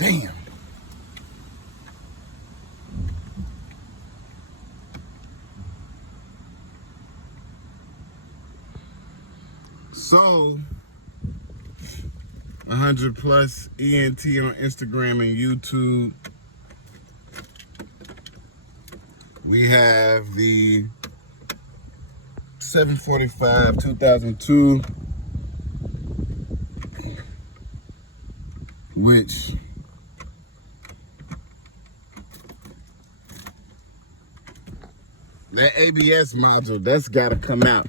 Damn. So, 100 plus ENT on Instagram and YouTube. We have the 745 2002, which that ABS module, that's got to come out.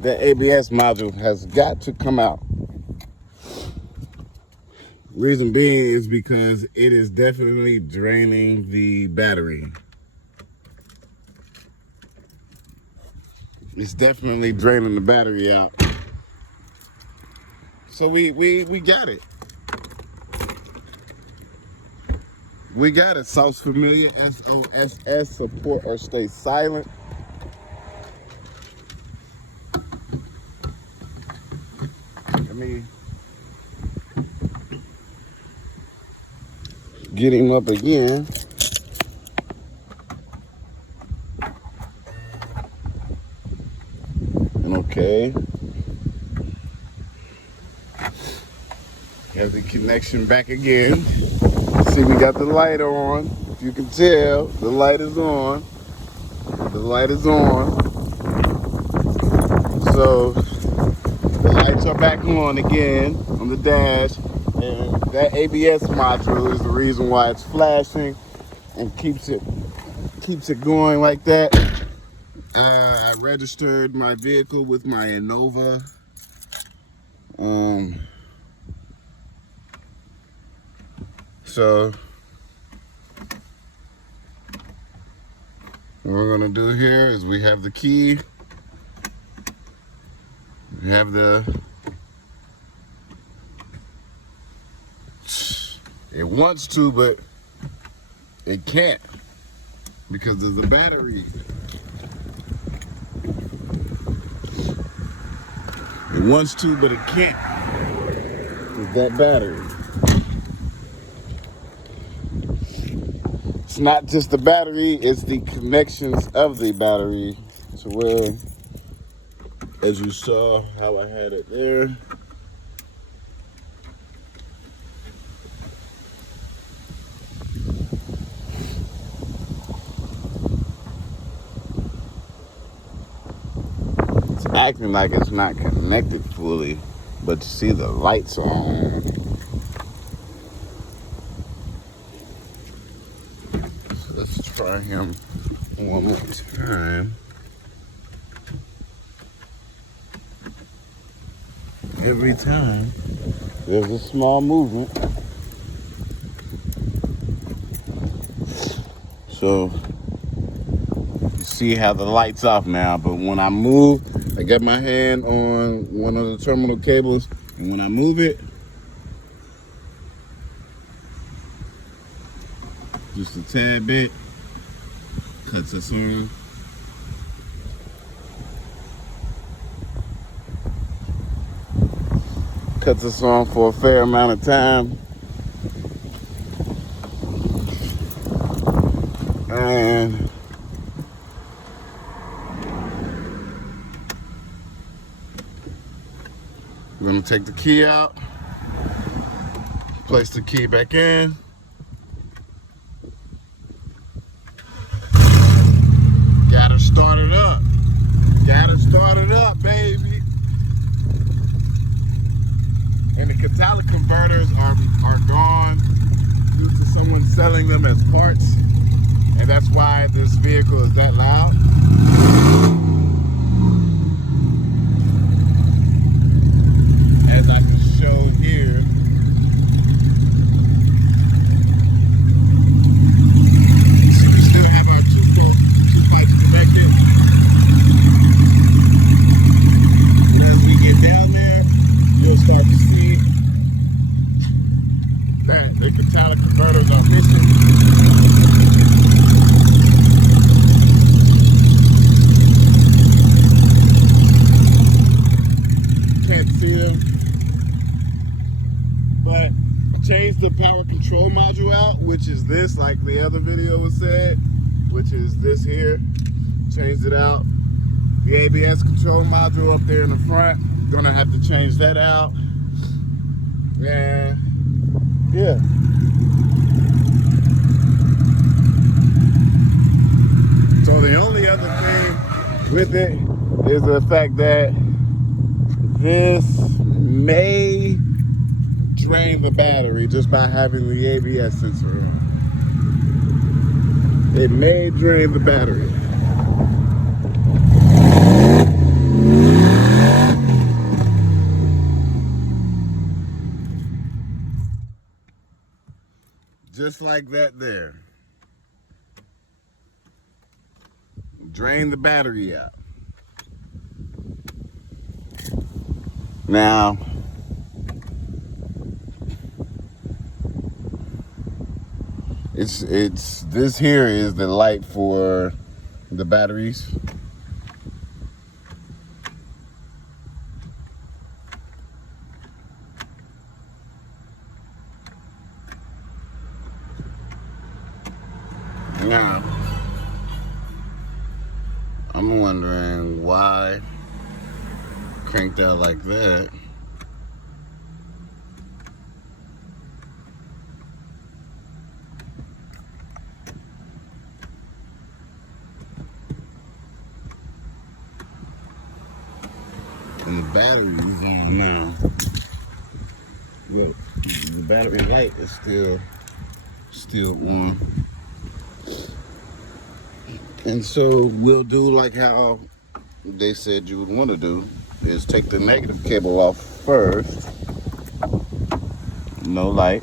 That ABS module has got to come out. Reason being is because it is definitely draining the battery. It's definitely draining the battery out. So we got it. We got it. Sounds familiar. SOSS, support or stay silent. Let me get him up again. And okay. Have the connection back again. See, we got the light on. If you can tell, the light is on. The light is on. So the lights are back on again on the dash. And that ABS module is the reason why it's flashing and keeps it going like that. I registered my vehicle with my Innova. So what we're gonna do here is we have the key. We have it wants to, but it can't because there's a battery. It wants to, but it can't. With that battery. It's not just the battery, it's the connections of the battery. So, well, as you saw how I had it there. It's acting like it's not connected fully, but you see the lights are on. So let's try him one more time. Every time there's a small movement. So you see how the light's off now, but when I move, I got my hand on one of the terminal cables, and when I move it, just a tad bit, cuts us on. Cuts us on for a fair amount of time. And we're gonna take the key out, place the key back in. Gotta start it up. Gotta start it up, baby. And the catalytic converters are gone due to someone selling them as parts. And that's why this vehicle is that loud. As I can show here. So we still have our two pipes connected. And as we get down there, you'll start to see that the catalytic converters are missing. Can't see them, but change the power control module out, which is this, like the other video was said, which is this here. Changed it out. The ABS control module up there in the front, gonna have to change that out. And yeah. So the only other thing with it is the fact that this may drain the battery just by having the ABS sensor on. It may drain the battery. Just like that there. Drain the battery out. Now, it's this here is the light for the batteries. Now, I'm wondering why cranked out like that. And the battery's on now. Look, the battery light is still on. And so we'll do like how they said you would want to do, is take the negative cable off first. No light.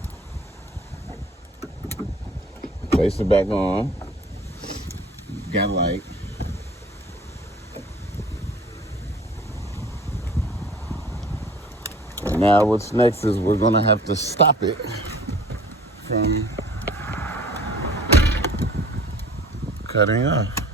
Place it back on. Got light. Now what's next is we're gonna have to stop it from cutting off.